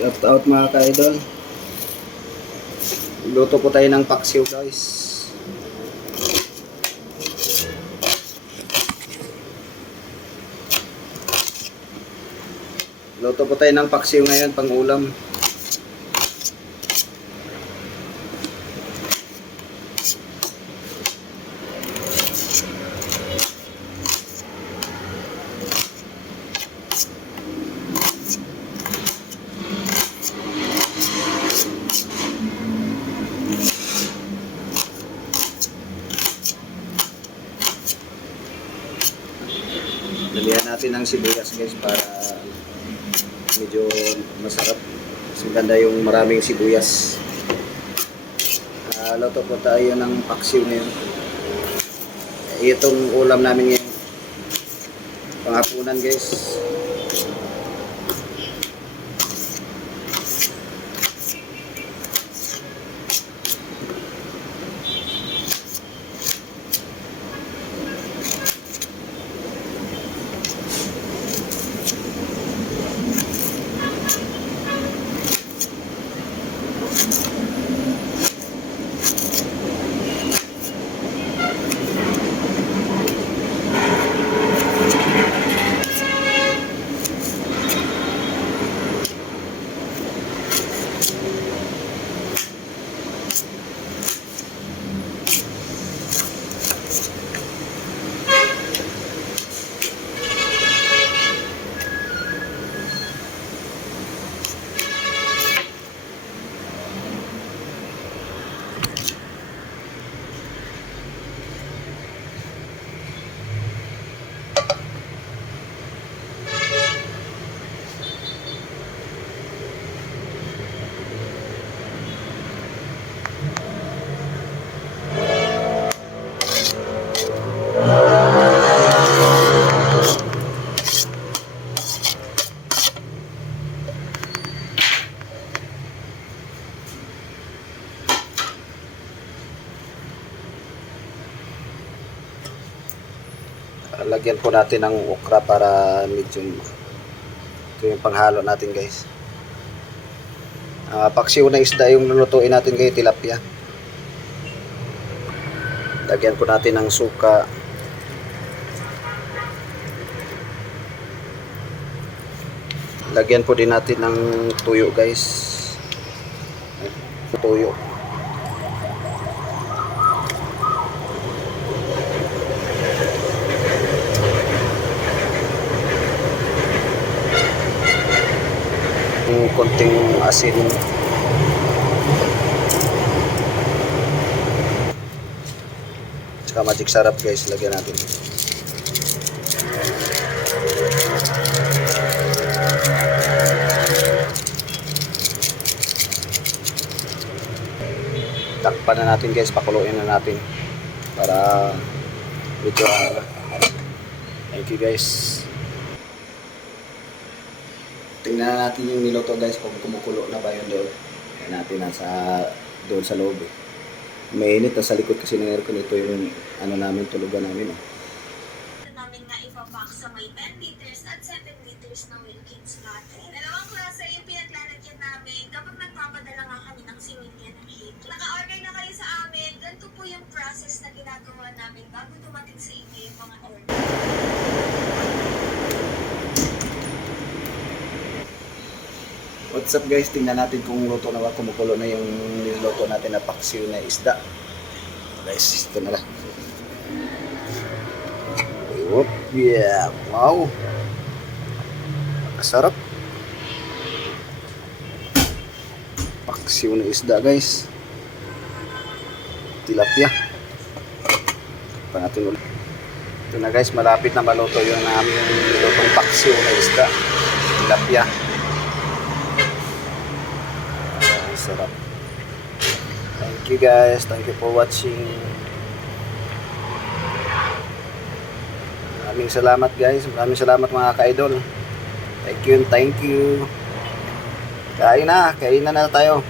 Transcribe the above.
Shout out mga ka-idol. Luto po tayo ng paksiw guys. Luto po tayo ng paksiw ngayon pang ulam. Lagyan natin ng sibuyas guys para medyo masarap. Mas maganda yung maraming sibuyas. Luto po tayo ng paksiw ngayon. Itong ulam namin ngayon panghapunan guys. Lagyan po natin ng okra para medyo ito yung panghalo natin guys. Paksiw na isda yung lulutuin natin guys, tilapia. Lagyan po natin ng suka. Lagyan po din natin ng tuyo guys. Tuyo. Konting asin. Tsaka magic sarap guys, lagyan natin. Takpan na natin guys, pakuluin na natin para medyo thank you guys. Tingnan natin yung niluto guys kung kumukulo na ba yun doon. Tingnan natin nasa doon sa loob. Mainit na sa likod kasi ng aircon. Ito yung ano namin, tulugan namin. Namin nga ipapack sa may 10 liters at 7 liters na Wilkins latte. Dalawang klase yung pinaglalagyan namin kapag nagpapadala nga kami ng similya ng heat. Naka-order na kayo sa amin. Ganito po yung process na ginagawa namin bago dumating sa inyo yung mga order. What's up guys, tingnan natin kung luto na ba, kumukulo na yung niluto natin na paksiw na isda. Guys, ito na lang. Oh, yeah, wow. Masarap. Paksiw na isda guys. Tilapia. Pa natin ulit. Ito na guys, malapit na maluto yung namin nilutong paksiw na isda. Tilapia. Sarap. Thank you guys. Thank you for watching. Maraming salamat guys. Maraming salamat mga ka-idol. Thank you. Kain na. Kain na tayo.